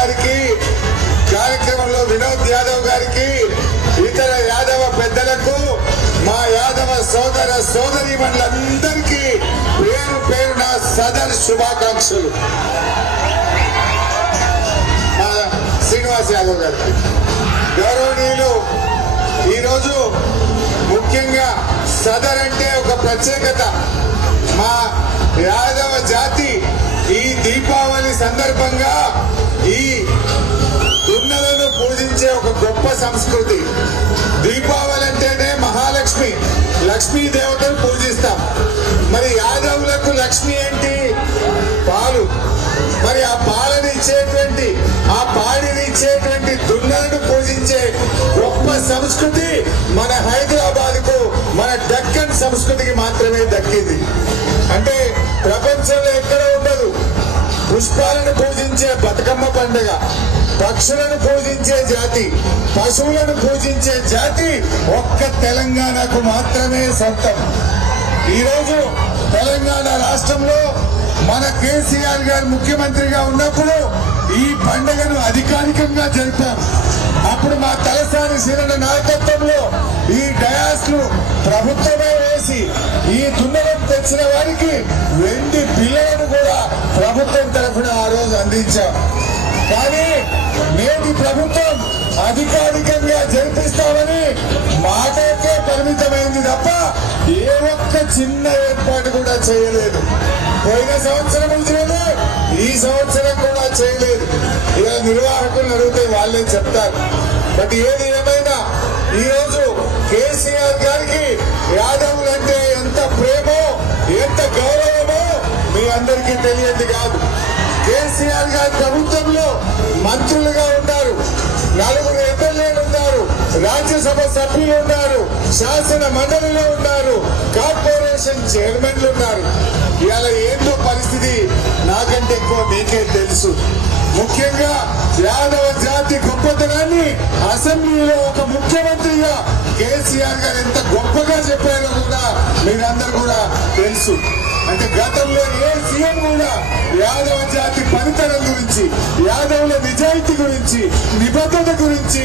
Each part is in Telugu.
గారికి, కార్యక్రమంలో వినోద్ యాదవ్ గారికి, ఇతర యాదవ పెద్దలకు, మా యాదవ సోదర సోదరీమణులందరికీ పేరు పేరున సదర్ శుభాకాంక్షలు. శ్రీనివాస్ యాదవ్ గారికి గౌరవనీయులు, ఈరోజు ముఖ్యంగా సదర్ అంటే ఒక ప్రత్యేకత. మా యాదవ జాతి ఈ దీపావళి సందర్భంగా ఈ దున్నలను పూజించే ఒక గొప్ప సంస్కృతి. దీపావళి అంటేనే మహాలక్ష్మి, లక్ష్మీ దేవతను పూజిస్తాం. మరి యాదవులకు లక్ష్మి ఏంటి? పాలు. మరి ఆ పాలని ఇచ్చేటువంటి, ఆ పాడిని ఇచ్చేటువంటి దున్నలను పూజించే గొప్ప సంస్కృతి మన హైదరాబాద్ కు, మన దక్కన్ సంస్కృతికి మాత్రమే దక్కింది. అంటే ప్రపంచంలో ఎక్కడ ఉండదు. పుష్పాలను పూజించే బతుకమ్మ పండుగ, పక్షులను పూజించే జాతి, పశువులను పూజించే జాతి ఒక్క తెలంగాణకు మాత్రమే సొంతం. ఈరోజు తెలంగాణ రాష్ట్రంలో మన కేసీఆర్ గారు ముఖ్యమంత్రిగా ఉన్నప్పుడు ఈ పండుగను అధికారికంగా జరిపాం. అప్పుడు మా తలసాని శ్రీరణ నాయకత్వంలో ఈ డయాస్ ను ప్రభుత్వమే వేసి ఈ దున్నలను తెచ్చిన వారికి వెండి బిల్లులను కూడా ప్రభుత్వం తరఫున ఆ రోజు అందించాం. కానీ నేటి ప్రభుత్వం అధికారికంగా జరిపిస్తామని మాటకే పరిమితమైంది తప్ప ఏ ఒక్క చిన్న ఏర్పాటు కూడా చేయలేదు. పోయిన సంవత్సరం చేయలేదు, ఈ సంవత్సరం కూడా చేయలేదు. ఇలా నిర్వాహకులను అడిగితే వాళ్ళే చెప్తారు. బట్ ఏది ఏమైనా ఈరోజు కేసీఆర్ గారికి యాదవులంటే ఎంత ప్రేమో, ఎంత గౌరవమో మీ అందరికీ తెలియదు కాదు. కేసీఆర్ గారి ప్రభుత్వంలో మంత్రులుగా ఉన్నారు, 4 ఎమ్మెల్యేలు ఉన్నారు, రాజ్యసభ సభ్యులు ఉన్నారు, శాసన మండలిలో ఉన్నారు, కార్పొరేషన్ చైర్మన్లు ఉన్నారు. ఇవాళ ఏంటో పరిస్థితి నాకంటే ఎక్కువ మీకే తెలుసు. ముఖ్యంగా యాదవ జాతి గొప్పతనాన్ని అసెంబ్లీలో ఒక ముఖ్యమంత్రిగా కేసీఆర్ గారు ఎంత గొప్పగా చెప్పారో కూడా మీరందరూ కూడా తెలుసు. అంటే గతంలో ఏ సీఎం కూడా యాదవ జాతి పనితనం గురించి, యాదవుల నిజాయితీ గురించి, నిబద్ధత గురించి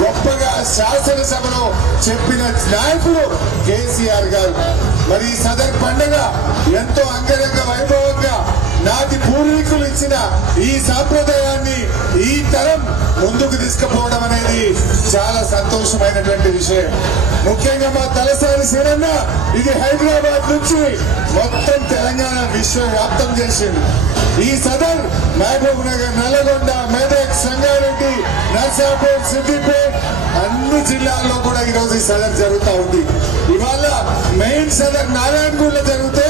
గొప్పగా శాసనసభలో చెప్పిన నాయకుడు కేసీఆర్ గారు. మరి ఈ సదర్ పండుగ ఎంతో అంగరంగ వైభవంగా నాటి పూర్వీకులు ఇచ్చిన ఈ సాంప్రదాయాన్ని ఈ తరం ముందుకు తీసుకుపోవడం అనేది చాలా సంతోషమైనటువంటి విషయం. ముఖ్యంగా మా తలసాని శ్రీరన్న ఇది హైదరాబాద్ నుంచి మొత్తం తెలంగాణ విశ్వవ్యాప్తం చేసింది. ఈ సదర్ మహబూబ్ నగర్, నల్లగొండ, మెదక్, సంగారెడ్డి, నర్సాపూర్, సిద్దిపేట్ అన్ని జిల్లాల్లో కూడా ఈరోజు ఈ సదర్ జరుగుతూ ఉంది. ఇవాళ మెయిన్ సదర్ నారాయణగూడలో జరిగితే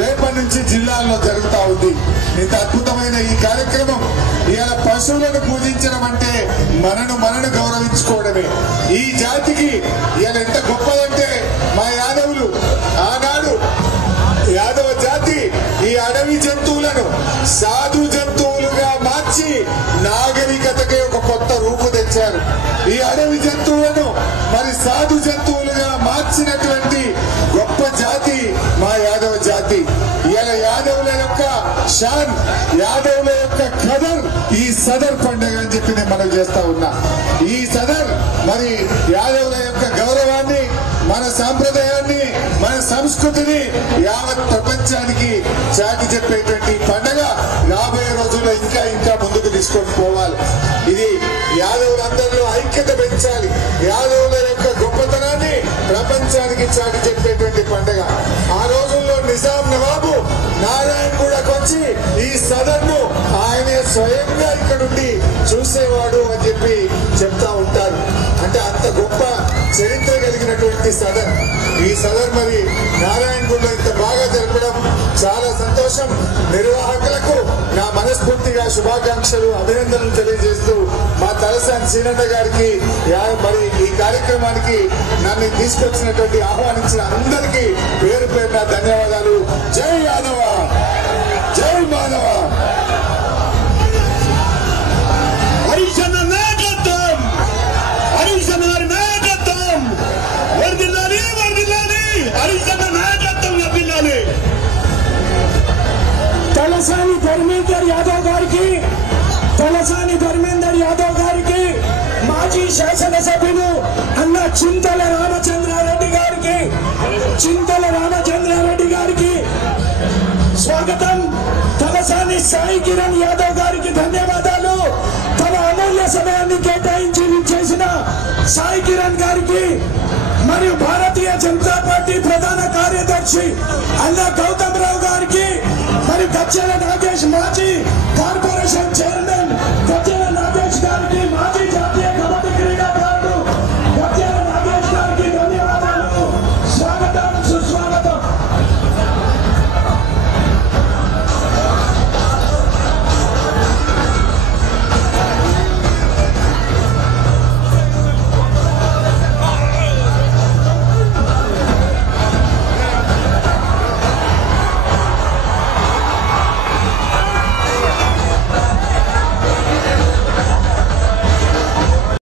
రేపటి నుంచి జిల్లాల్లో జరుగుతూ ఉంది. ఇంత అద్భుతమైన ఈ కార్యక్రమం ఇవాళ పశువులను పూజించడం అంటే మనను గౌరవించుకోవడమే. ఈ జాతికి ఇవాళ ఎంత గొప్పదంటే మా యాదవులు ఆనాడు యాదవ జాతి ఈ అడవి జంతువులను సాధు జంతువులుగా మార్చి నాగరికతకే ఒక కొత్త రూపు తెచ్చారు. ఈ అడవి జంతువులను మరి సాధు జంతువులుగా మార్చినటువంటి గొప్ప జాతి మా యాదవ జాతి. ఇలా యాదవుల యొక్క షాన్, యాదవుల యొక్క కదర్ ఈ సదర్ పండుగ అని చెప్పి నేను మనం చేస్తా ఉన్నా. ఈ సదర్ మరి యాదవుల యొక్క గౌరవాన్ని, మన సాంప్రదాయాన్ని, మన సంస్కృతిని యావత్ ప్రపంచానికి చాటి చెప్పేటువంటి పండుగ రాబోయే రోజుల్లో ఇంకా ఇంకా ముందుకు తీసుకొని పోవాలి. ఇది యాదవులందరిలో ఐక్యత పెంచాలి. యాదవుల యొక్క గొప్పతనాన్ని ప్రపంచానికి చాటి చెప్పేటువంటి పండుగ. ఆ రోజుల్లో నిజాం నవాబు నారాయణగూడకు వచ్చి ఈ సదర్ను ఆయనే స్వయంగా ఇక్కడుండి చూసేవాడు అని చెప్పి చెప్తా ఉంటారు. అంటే అంత గొప్ప చరిత్ర కలిగినటువంటి సదర్. ఈ సదర్ మరి నారాయణగూడలో ఇంత బాగా జరపడం చాలా సంతోషం. నిర్వాహకులకు నా మనస్ఫూర్తిగా శుభాకాంక్షలు, అభినందనలు తెలియజేస్తూ మా తలసాని శ్రీరన్న గారికి మరి ఈ కార్యక్రమానికి నన్ను తీసుకొచ్చినటువంటి ఆహ్వానించిన అందరికీ పేరు పేరున ధన్యవాదాలు. జై యాదవ, జై మానవ. తలసాని ధర్మేందర్ యాదవ్ గారికి, తలసాని ధర్మేందర్ యాదవ్ గారికి, మాజీ శాసనసభ్యులు అన్న చింతల రామచంద్రారెడ్డి గారికి స్వాగతం. తలసాని సాయి కిరణ్ యాదవ్ గారికి ధన్యవాదాలు. తమ అమూల్య సమయాన్ని కేటాయించి చేసిన సాయి కిరణ్ గారికి మరియు భారతీయ జనతా పార్టీ ప్రధాన కార్యదర్శి అన్న గౌతమ్ రావు గారికి మరియు గచ్చెల నాగేష్ మాజీ